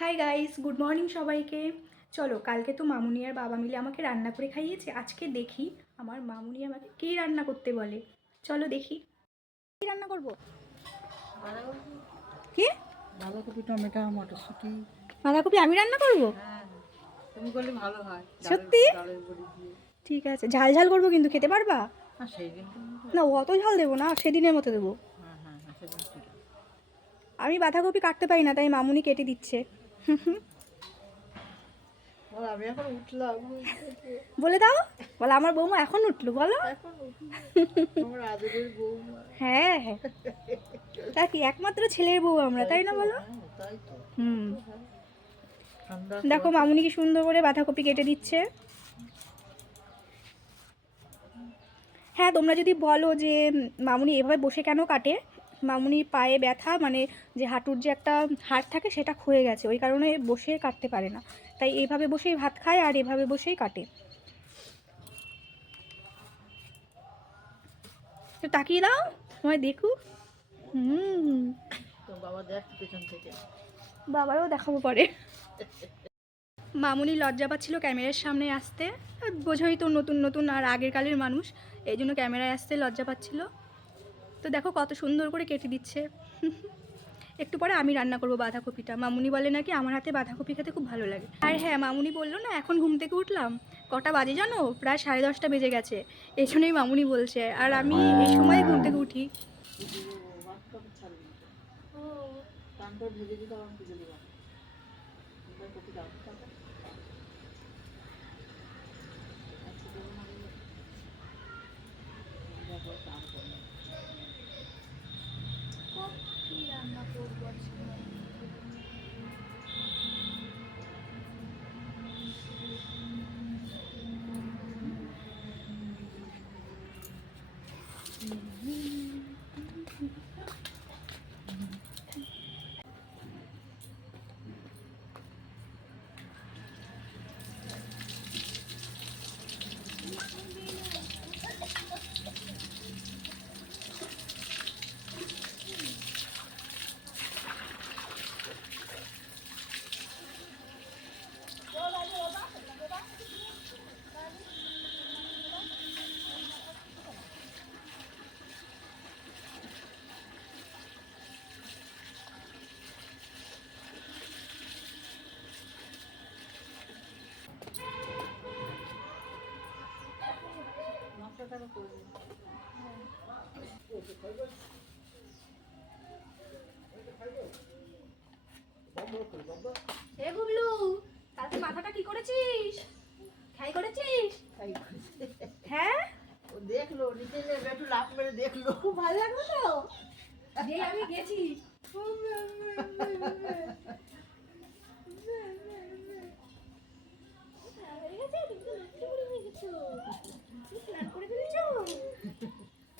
Hi guys, good morning সবাইকে। চলো, কালকে তো মামুনি আর বাবা মিলে আমাকে রান্না করে খাইয়েছে। আজকে দেখি আমার মামুনি আমাকে কী রান্না করতে বলে। চলো দেখি কী রান্না করবো। কি? বাঁধাকপি, টমেটো, মটরশুঁটি। বাঁধাকপি আমি রান্না করবো? হ্যাঁ, তুমি করলে ভালো হয়। সত্যি? ডালের বড়ি দিয়ে। ঠিক আছে, ঝাল ঝাল করবো কিন্তু, খেতে পারবা? হ্যাঁ, সেই দিন না, অত ঝাল দেবো না, সেদিনের মতো দেবো। হ্যাঁ হ্যাঁ হ্যাঁ, সেদিন ঠিক আছে। আমি বাঁধাকপি কাটতে পারি না, তাই মামুনি কেটে দিচ্ছে। আমি এখন উঠলাম। বলে দাও, বলো আমার বৌমা এখন উঠলো, বলো। এখন আমার আদরের বৌমা। হ্যাঁ হ্যাঁ, তা কি একমাত্র ছেলের বউ আমরা, তাই না বলো? তাই তো। হুম। ঠান্ডা দেখো মামুনি কি সুন্দর করে বাঁধাকপি কেটে দিচ্ছে। হ্যাঁ, তোমরা যদি বলো যে মামুনি এভাবে বসে কেন কাটে, মামুনির পায়ে ব্যথা, মানে যে হাঁটুর যে একটা হাড় থাকে সেটা ক্ষয়ে গেছে, ওই কারণে বসে কাটতে পারে না, তাই এইভাবে বসেই ভাত খায় আর এভাবে বসেই কাটে। তো তাকিয়ে দাও, তোমায় দেখুক। তো বাবা দেখ পেছন থেকে। বাবারও দেখাবো পরে। মামুনি লজ্জা পাচ্ছিল ক্যামেরার সামনে আসতে, বোঝোই তো নতুন নতুন আর আগের কালের মানুষ, এই জন্য ক্যামেরায় আসতে লজ্জা পাচ্ছিল। তো দেখো কত সুন্দর করে কেটে দিচ্ছে। একটু পরে আমি রান্না করবো বাঁধাকপিটা। মামুনি বলে নাকি আমার হাতে বাঁধাকপি খেতে খুব ভালো লাগে। আর হ্যাঁ, মামুনি বললো না এখন ঘুম থেকে উঠলাম, কটা বাজে জানো? প্রায় 10:30 বেজে গেছে। এই জন্যই মামুনি বলছে, আর আমি এই সময় ঘুম থেকে উঠি। ভেজে দিতে আমার পুজো দেওয়া কপি দাও। রান্না করবো এ গুবলু, কালকে মাথাটা কি করেছিস? খাই করেছিস? হ্যাঁ, ও দেখলো নিচে নেবে, একটু লাফ মেরে দেখলো। খুব ভালো লাগলো তো যে আমি গেছি।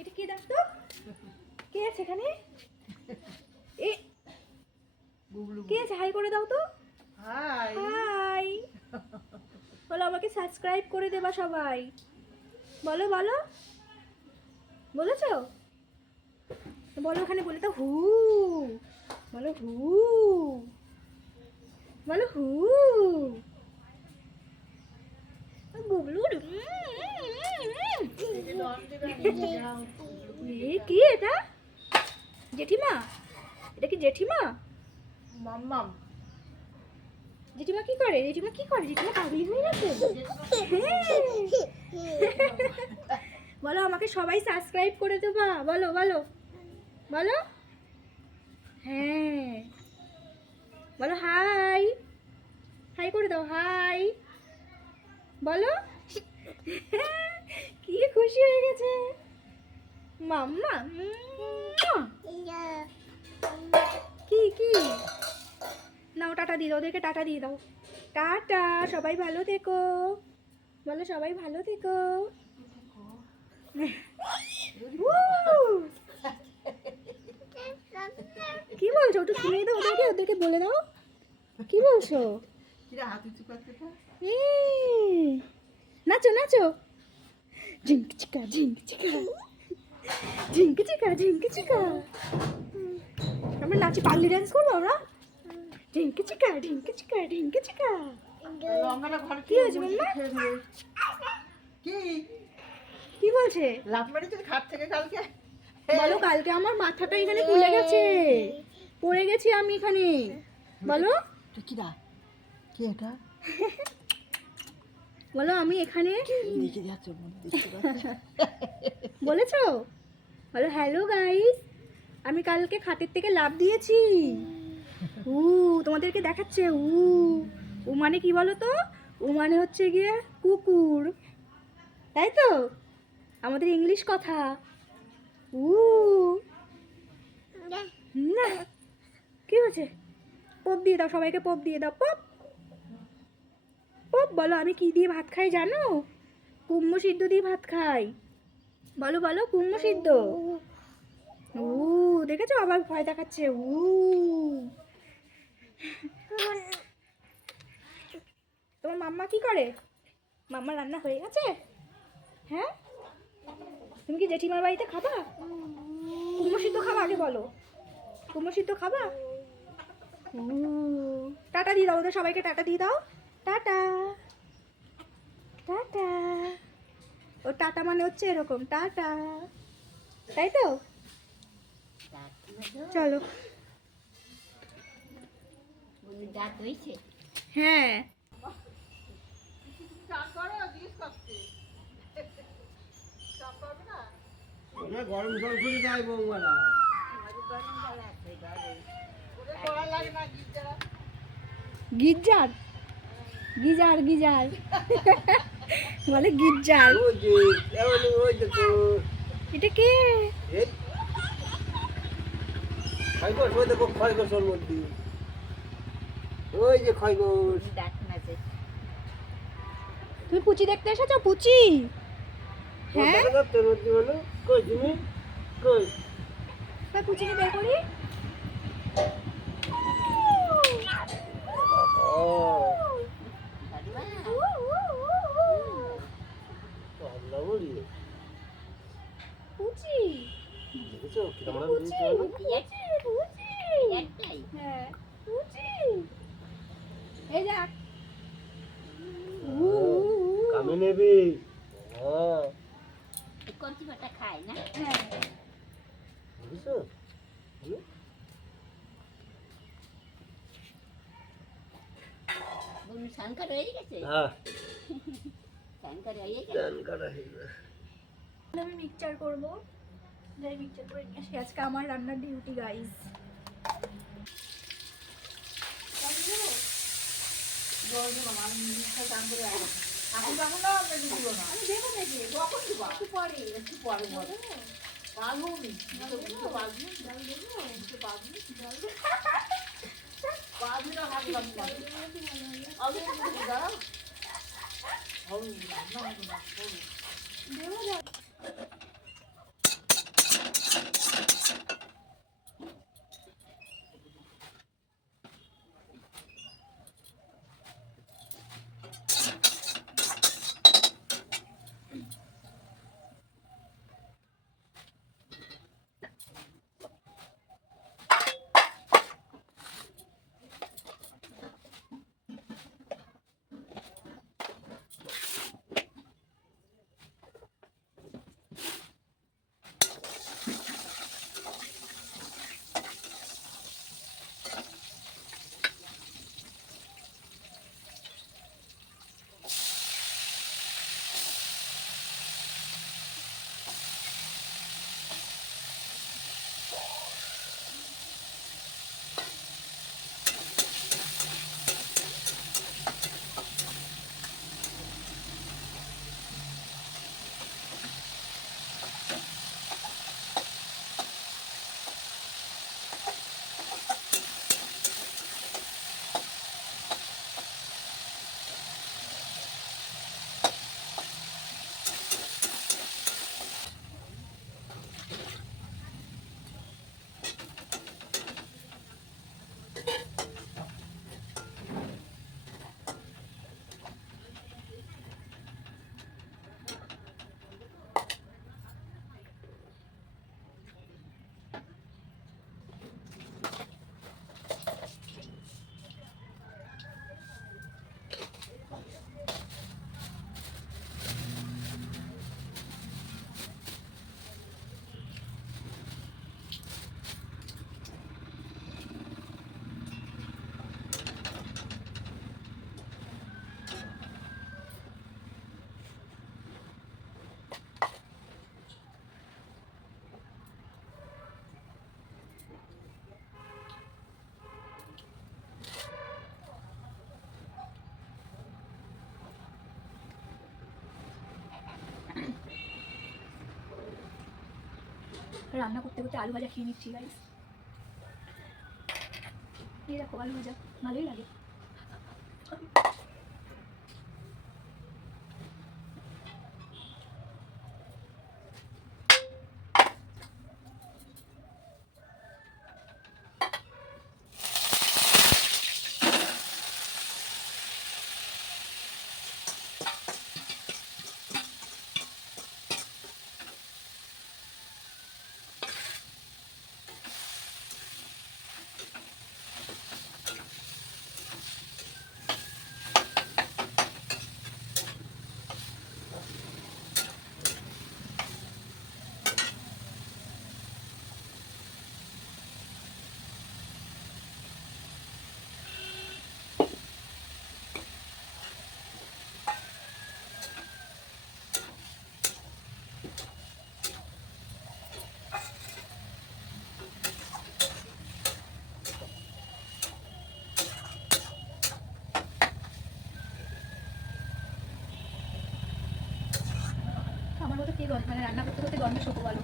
এটা কি দেখতো? কে আছে এখানে? এ কে আছে? হাই করে দাও তো। হাই হাই বলো, আমাকে সাবস্ক্রাইব করে দেবা সবাই। বলো বলো, বলেছো? বলো, ওখানে বলে দাও হু। বলো হু, বলো হু। গুবলু কি এটা? জেঠিমা? এটা কি জেঠিমা? মাম্মাম। জেঠিমা কি করে? জেঠিমা কি করে? জেঠিমা পাগলি হয়ে গেছে। বলো, আমাকে সবাই সাবস্ক্রাইব করে দেবা। বলো বলো বলো। হ্যাঁ বলো হাই। হাই করে দাও, হাই বলো। কি খুশি হয়ে গেছে মাম্মা। কি কি? নাও টাটা দিয়ে দাও, ওদেরকে টাটা দিয়ে দাও। টাটা, সবাই ভালো থেকো। বলো সবাই ভালো থেকো। কি বলছো? একটু শুনিয়ে দাও ওদেরকে, ওদেরকে বলে দাও কি বলছো। নাচো নাচো, ঝিঙ্ক চিকা ঝিঙ্ক চিকা ঝিঙ্ক চিকা ঝিঙ্ক চিকা। আমরা নাচি, পাগলি ডান্স করবো আমরা। ঢিঙ্কি চিকা ঢিঙ্কি চিকা ঢিঙ্কি চিকা। লঙ্কাটা ঘরে কি হয়েছে মাম্মা? কি কি বলছে? লাফ মেরেছে খাট থেকে কালকে? বলো কালকে আমার মাথাটা এখানে খুলে গেছে, পড়ে গেছি আমি এখানে। বলো কিরা কি এটা বলো আমি এখানে দেখে যাচ্ছে দেখতে পাচ্ছি। বলেছো? বলো হ্যালো গাইস, আমি কালকে খাটের থেকে লাফ দিয়েছি। উ তোমাদেরকে দেখাচ্ছে। উ উ মানে কি বলো তো? উ মানে হচ্ছে গিয়ে কুকুর, তাই তো? আমাদের ইংলিশ কথা। উ না কি হয়েছে? পপ দিয়ে দাও, সবাইকে পপ দিয়ে দাও। Pop pop. বলো আমি কি দিয়ে ভাত খাই জানো? কুমড়ো সিদ্ধ দিয়ে ভাত খাই। বলো বলো কুমড়ো সিদ্ধ। উ দেখেছো আবার ভয় দেখাচ্ছে। উ তোমার মাম্মা কি করে? মাম্মা রান্না হয়ে গেছে? হ্যাঁ, তুমি কি জেঠিমার বাড়িতে খাবা? কুমড়ো সিদ্ধ খাবা? আগে বলো কুমড়ো সিদ্ধ খাবা? টাটা দিয়ে দাও, ওদের সবাইকে টাটা দিয়ে দাও। Tata tata. ও টাটা মানে হচ্ছে এরকম টাটা, তাই তো? চলো। হ্যাঁ চান করো জিজ্ঞেস করছে চান করবে না? গরম জল করে দেয় বৌমারা। ওদের করা লাগে না গিজার। গিজার গিজার গিজার বলে গিজার। ওই যে ওই দেখো এটা কে? খয়গোশ, ওই দেখো খয়গোশের মধ্যে ওই যে খয়গোশ। তুমি পুচি দেখতে এসেছো? পুচি? হ্যাঁ দেখা যাচ্ছে মধ্যে বলো কই তুমি কই? কই পুচিকে বের করি। আল্লাহ বলি পুচি দেখেছো কিরম নাম পুচি দিয়েছে বলো? পুচি হ্যাঁ পুচি। এই দেখ কামে নেবি। হ্যাঁ হ্যাঁ বুঝছো? হ্যাঁ চান কাটা হয়ে গেছে। আমি মিক্সচার করবো, যাই মিক্সচার করে নিয়ে আসি। আজকে আমার রান্নার ডিউটি গাইস। জল দেবো না, আমি মিষ্টি চান করে আসবো। এখন যাবো না, আমি দিব না। আমি দেবো নাকি? কখন দিবা? একটু পরে। একটু পরে বলো। পারবো নি, বুঝতে পারবি? বুঝতে পারবি? পারবি না ভাবলাম না। আমি একটু দাঁড়াও। হবে না, রান্না হবে না, হবে। দেবো না। রান্না করতে করতে আলু ভাজা খেয়ে নিচ্ছি গাইস। এই দেখো আলু ভাজা ভালোই লাগে। আমার মতো কে গন্ধ, মানে রান্না করতে করতে গন্ধ শোকো বলো।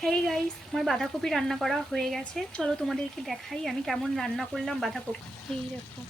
হেই গাইস, আমার বাঁধাকপি রান্না করা হয়ে গেছে। চলো তোমাদেরকে দেখাই আমি কেমন রান্না করলাম বাঁধাকপি। এই দেখো